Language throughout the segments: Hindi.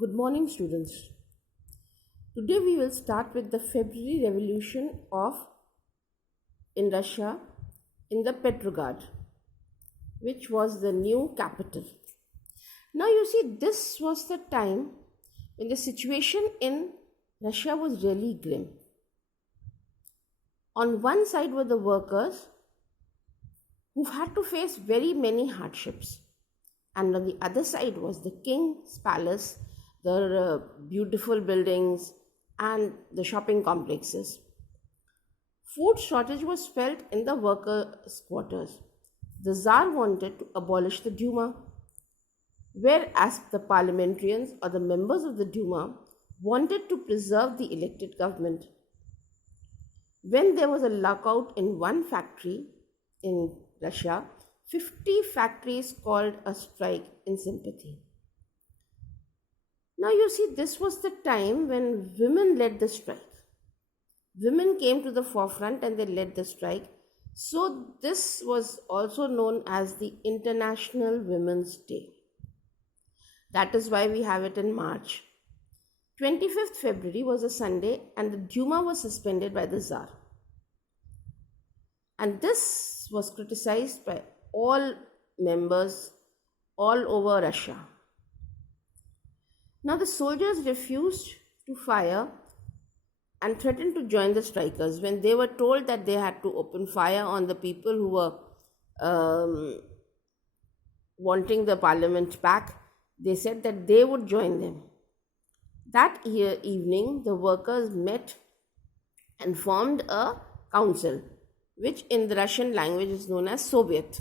Good morning, students. Today we will start with the February Revolution in Russia in the Petrograd, which was the new capital. Now you see, this was the time when the situation in Russia was really grim. On one side were the workers who had to face very many hardships, and on the other side was the king's palace, the beautiful buildings, and the shopping complexes. Food shortage was felt in the workers' quarters. The Tsar wanted to abolish the Duma, whereas the parliamentarians or the members of the Duma wanted to preserve the elected government. When there was a lockout in one factory in Russia, 50 factories called a strike in sympathy. Now you see, this was the time when women led the strike. Women came to the forefront and they led the strike. So this was also known as the International Women's Day. That is why we have it in March. 25th February was a Sunday and the Duma was suspended by the Tsar. And this was criticized by all members all over Russia. Now the soldiers refused to fire and threatened to join the strikers. When they were told that they had to open fire on the people who were wanting the parliament back, they said that they would join them. That evening, the workers met and formed a council, which in the Russian language is known as Soviet.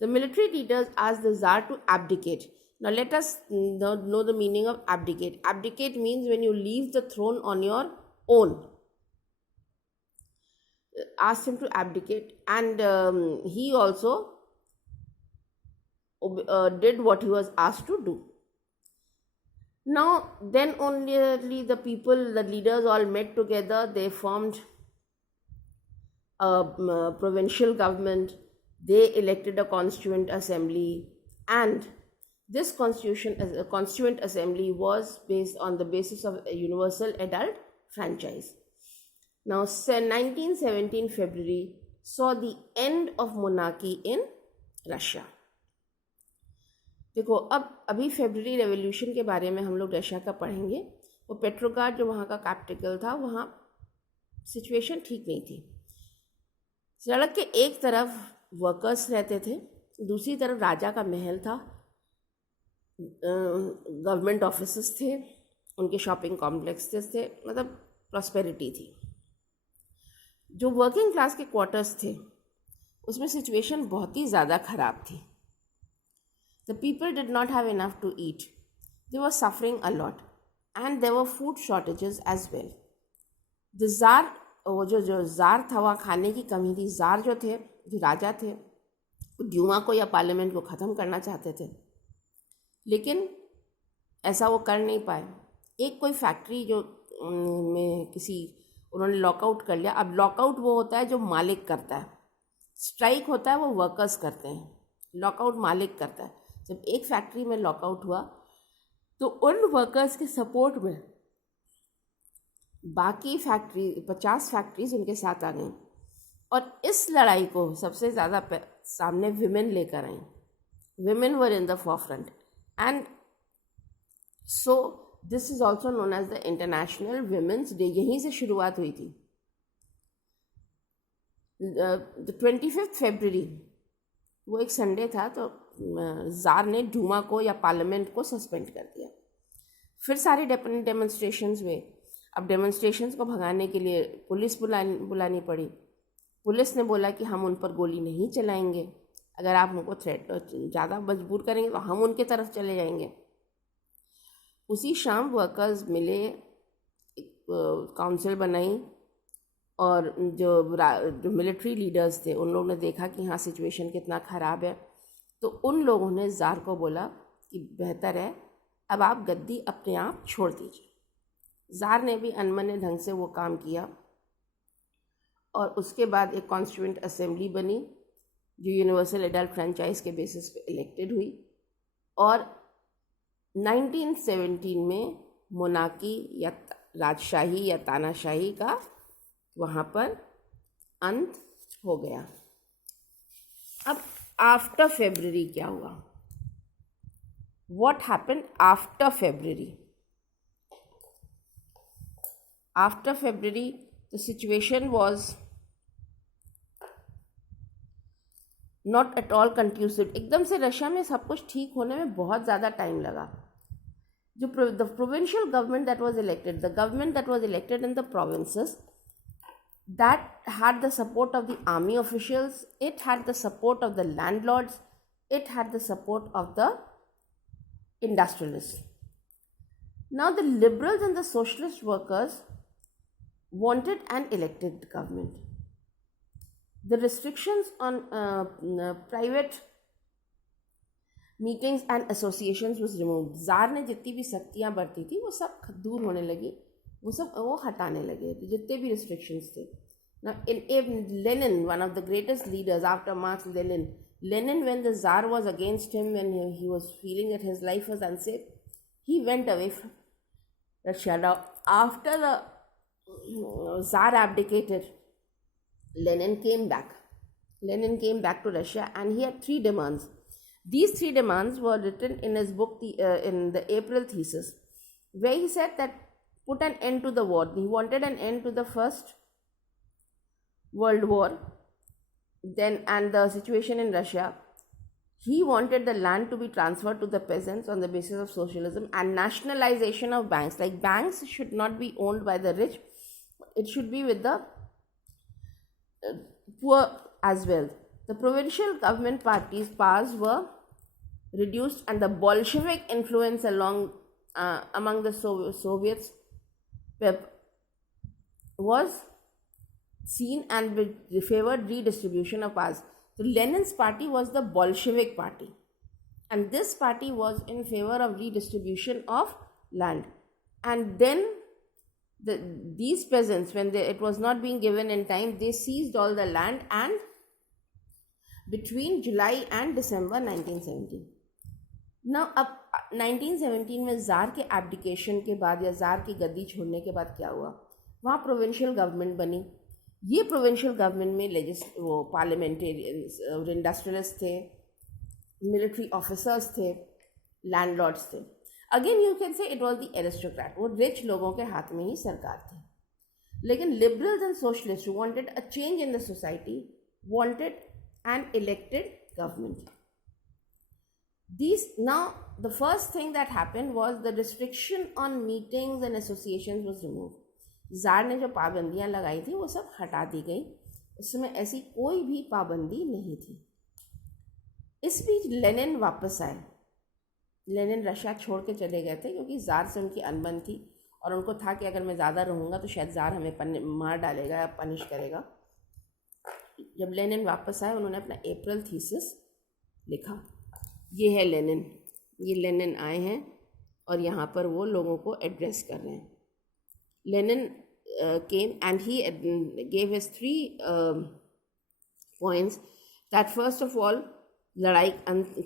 The military leaders asked the Tsar to abdicate. Now let us know the meaning of abdicate. Abdicate means when you leave the throne on your own. Asked him to abdicate, and he also did what he was asked to do. Now then only the people, the leaders all met together. They formed a provincial government. They elected a constituent assembly, and this constituent assembly was based on the basis of a universal adult franchise. Now 1917 February saw the end of monarchy in Russia. देखो, अब अभी फेब्रुअरी रेवोल्यूशन के बारे में हम लोग रशिया का पढ़ेंगे. वो पेट्रोग्राड जो वहाँ का कैपिटल था, वहाँ सिचुएशन ठीक नहीं थी. सड़क के एक तरफ वर्कर्स रहते थे, दूसरी तरफ राजा का महल था, गवर्नमेंट ऑफिसेस थे, उनके शॉपिंग कॉम्प्लेक्सेस थे, मतलब प्रॉस्पेरिटी थी. जो वर्किंग क्लास के क्वार्टर्स थे उसमें सिचुएशन बहुत ही ज़्यादा ख़राब थी. The people did not have enough to eat. They were suffering a lot, and there were food shortages as well. The Tsar, वो जो ज़ार था, वहाँ खाने की कमी थी. ज़ार जो थे, जो राजा थे, वो ड्यूमा को या पार्लियामेंट को ख़त्म करना चाहते थे, लेकिन ऐसा वो कर नहीं पाए. एक कोई फैक्ट्री जो में उन्होंने लॉकआउट कर लिया. अब लॉकआउट वो होता है जो मालिक करता है, स्ट्राइक होता है वो वर्कर्स करते हैं, लॉकआउट मालिक करता है. जब एक फैक्ट्री में लॉकआउट हुआ तो उन वर्कर्स के सपोर्ट में बाकी 50 फैक्ट्रीज उनके साथ आ गई, और इस लड़ाई को सबसे ज़्यादा सामने विमेन लेकर आई. Women were in the forefront, and so this is also known as the international women's day. यहीं से शुरुआत हुई थी. द 25th February वो एक संडे था, तो ज़ार ने डूमा को या पार्लियामेंट को सस्पेंड कर दिया. फिर सारे डेमोन्स्ट्रेशंस हुए. अब डेमोन्स्ट्रेशंस को भगाने के लिए पुलिस बुलानी पड़ी. पुलिस ने बोला कि हम उन पर गोली नहीं चलाएंगे, अगर आप हमको ज़्यादा मजबूर करेंगे तो हम उनके तरफ चले जाएंगे. उसी शाम वर्कर्स मिले, काउंसिल बनाई, और जो मिलिट्री लीडर्स थे उन लोगों ने देखा कि हाँ सिचुएशन कितना ख़राब है, तो उन लोगों ने ज़ार को बोला कि बेहतर है अब आप गद्दी अपने आप छोड़ दीजिए. ज़ार ने भी अनमने ढंग से वो काम किया, और उसके बाद एक कॉन्स्टिट्यूएंट असेंबली बनी जो यूनिवर्सल एडल्ट फ्रेंचाइज के बेसिस पे इलेक्टेड हुई, और 1917 में मोनार्की या राजशाही या तानाशाही का वहाँ पर अंत हो गया। अब आफ्टर फेब्रुअरी क्या हुआ? What happened after February? After February, the situation was not at all conducive. एकदम से रशिया में सब कुछ ठीक होने में बहुत ज़्यादा टाइम लगा। जो the provincial government that was elected, the government that was elected in the provinces, that had the support of the army officials, it had the support of the landlords, it had the support of the industrialists. Now the liberals and the socialist workers wanted an elected government. The restrictions on private meetings and associations was removed. ज़ार ने जितनी भी शक्तियाँ बरती थी वो सब दूर होने लगी, वो हटाने लगे जितने भी restrictions थे. Now in Lenin, one of the greatest leaders after Marx, Lenin, when the Tsar was against him, when he was feeling that his life was unsafe, he went away from Russia. Now, after the Tsar abdicated, Lenin came back. Lenin came back to Russia and he had 3 demands. These 3 demands were written in his book, in the April thesis, where he said that put an end to the war. He wanted an end to the First World War, then, and the situation in Russia. He wanted the land to be transferred to the peasants on the basis of socialism and nationalization of banks. Like, banks should not be owned by the rich, it should be with the poor as well. The provincial government parties' powers were reduced and the Bolshevik influence among the Soviets was seen and favored redistribution of powers. So Lenin's party was the Bolshevik party, and this party was in favor of redistribution of land. And then these peasants, when it was not being given in time, they seized all the land, and between July and December 1917. Now अब 1917 में ज़ार के एब्डिकेशन के बाद या ज़ार की गद्दी छोड़ने के बाद क्या हुआ? वहाँ प्रोविंशियल गवर्नमेंट बनी. ये प्रोविंशियल गवर्नमेंट में वो पार्लियामेंटेरियंस और इंडस्ट्रियलिस्ट थे, मिलिट्री ऑफिसर्स थे, लैंडलॉर्ड्स थे. Again you can say it was the aristocrat, वो रिच लोगों के हाथ में ही सरकार थी. लेकिन liberals and socialist wanted a change in the society, wanted an elected government. Now the first thing that happened was the restriction on meetings and associations was removed. ज़ार ने जो पाबंदियां लगाई थी वो सब हटा दी गई. उसमें ऐसी कोई भी पाबंदी नहीं थी. इस बीच लेनिन वापस आए. लेनिन रशिया छोड़ के चले गए थे क्योंकि ज़ार से उनकी अनबन थी और उनको था कि अगर मैं ज़्यादा रहूँगा तो शायद ज़ार हमें मार डालेगा या पनिश करेगा. जब लेनिन वापस आए उन्होंने अपना अप्रैल थीसिस लिखा. ये है लेनिन, ये लेनिन आए हैं और यहाँ पर वो लोगों को एड्रेस कर रहे हैं. Lenin came and he gave his 3 points that first of all लड़ाई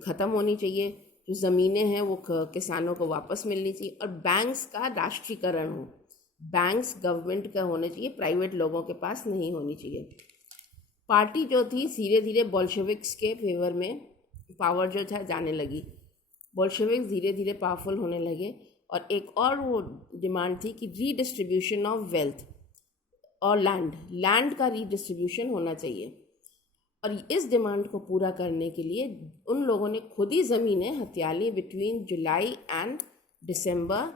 ख़त्म होनी चाहिए, जो ज़मीनें हैं वो किसानों को वापस मिलनी चाहिए और बैंक्स का राष्ट्रीयकरण हो. बैंक्स गवर्नमेंट का होने चाहिए, प्राइवेट लोगों के पास नहीं होनी चाहिए. पार्टी जो थी धीरे धीरे बोल्शेविक्स के फेवर में पावर जो था जाने लगी. बोल्शेविक्स धीरे धीरे पावरफुल होने लगे और एक और वो डिमांड थी कि रीडिस्ट्रीब्यूशन ऑफ वेल्थ और लैंड का रीडिस्ट्रीब्यूशन होना चाहिए. और इस डिमांड को पूरा करने के लिए उन लोगों ने खुद ही ज़मीनें हथिया ली between July and December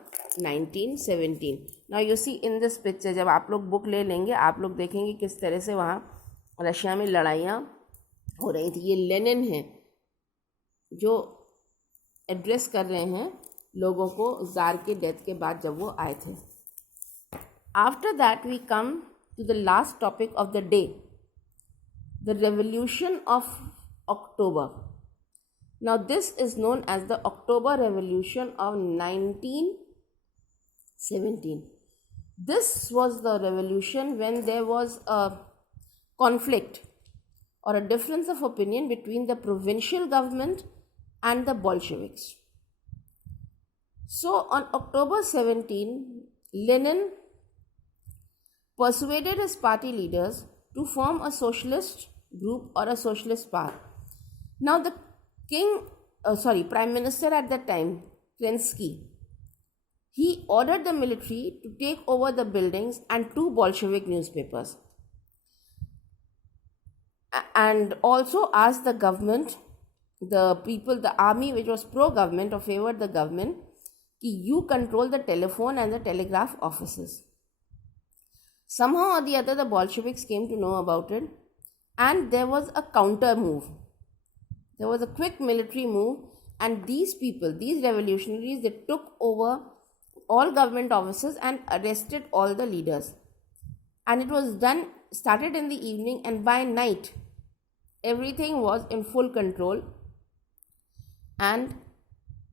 1917. Now you see in this picture, जब आप लोग बुक ले लेंगे आप लोग देखेंगे किस तरह से वहाँ रशिया में लड़ाइयाँ हो रही थी. ये लेनिन हैं जो एड्रेस कर रहे हैं लोगों को ज़ार के डेथ के बाद जब वो आए थे. After that we come to the last topic of the day, the revolution of October. Now this is known as the October revolution of 1917. This was the revolution when there was a conflict or a difference of opinion between the provincial government and the Bolsheviks. So on October 17, Lenin persuaded his party leaders to form a socialist group or a socialist power. Now the prime minister at that time, Kerensky, he ordered the military to take over the buildings and two Bolshevik newspapers, and also asked the government, the people, the army which was pro-government or favored the government, you control the telephone and the telegraph offices. Somehow or the other, the Bolsheviks came to know about it, and there was a counter move. There was a quick military move, and these people, these revolutionaries, they took over all government offices and arrested all the leaders. And it was done, started in the evening, and by night, everything was in full control. And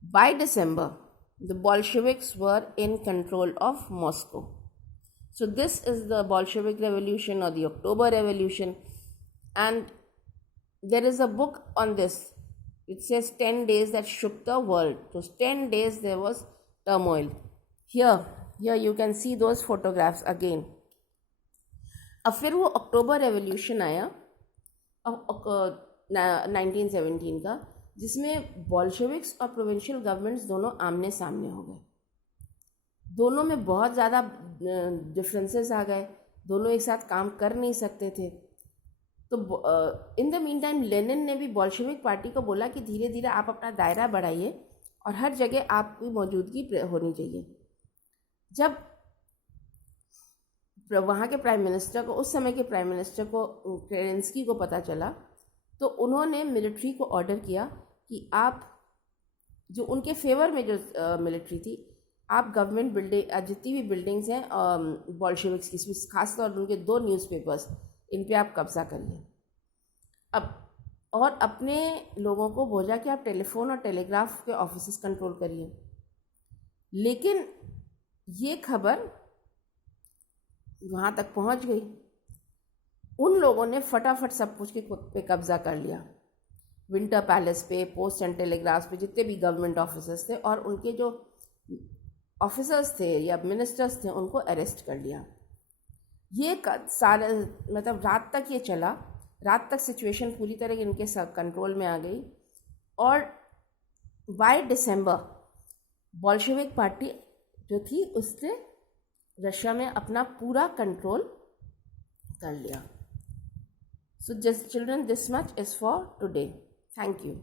by December, the Bolsheviks were in control of Moscow. So this is the Bolshevik Revolution or the October Revolution. And there is a book on this. It says 10 days that shook the world. So 10 days there was turmoil. Here you can see those photographs again. अब फिर वो अक्टूबर रेवोल्यूशन आया 1917 का, जिसमें बॉल्शेविक्स और प्रोविंशियल गवर्नमेंट्स दोनों आमने सामने हो गए. दोनों में बहुत ज़्यादा डिफरेंसेस आ गए, दोनों एक साथ काम कर नहीं सकते थे. तो in the mean time Lenin ने भी बॉल्शेविक पार्टी को बोला कि धीरे धीरे आप अपना दायरा बढ़ाइए और हर जगह आपकी मौजूदगी होनी चाहिए. जब वहाँ के प्राइम मिनिस्टर को, उस समय के प्राइम मिनिस्टर को, केरेंस्की को पता चला, तो उन्होंने मिलिट्री को ऑर्डर किया कि आप, जो उनके फेवर में जो मिलिट्री थी, आप गवर्नमेंट बिल्डिंग, जितनी भी बिल्डिंग्स हैं बॉल्शेविक्स की, खासतौर पर उनके 2 न्यूज़पेपर्स, इन पे आप कब्जा करिए. अब और अपने लोगों को बोला कि आप टेलीफोन और टेलीग्राफ के ऑफिस कंट्रोल करिए. लेकिन ये खबर वहाँ तक पहुँच गई. उन लोगों ने फटाफट सब कुछ के खुद पे कब्जा कर लिया. विंटर पैलेस पे, पोस्ट एंड टेलीग्राफ पे, जितने भी गवर्नमेंट ऑफिसर्स थे और उनके जो ऑफिसर्स थे या मिनिस्टर्स थे, उनको अरेस्ट कर लिया. ये सारे मतलब रात तक ये चला. रात तक सिचुएशन पूरी तरह इनके सब कंट्रोल में आ गई. और बाय दिसंबर बॉल्शेविक पार्टी जो थी उसने रशिया में अपना पूरा कंट्रोल कर लिया. So just children, this much is for today. Thank you.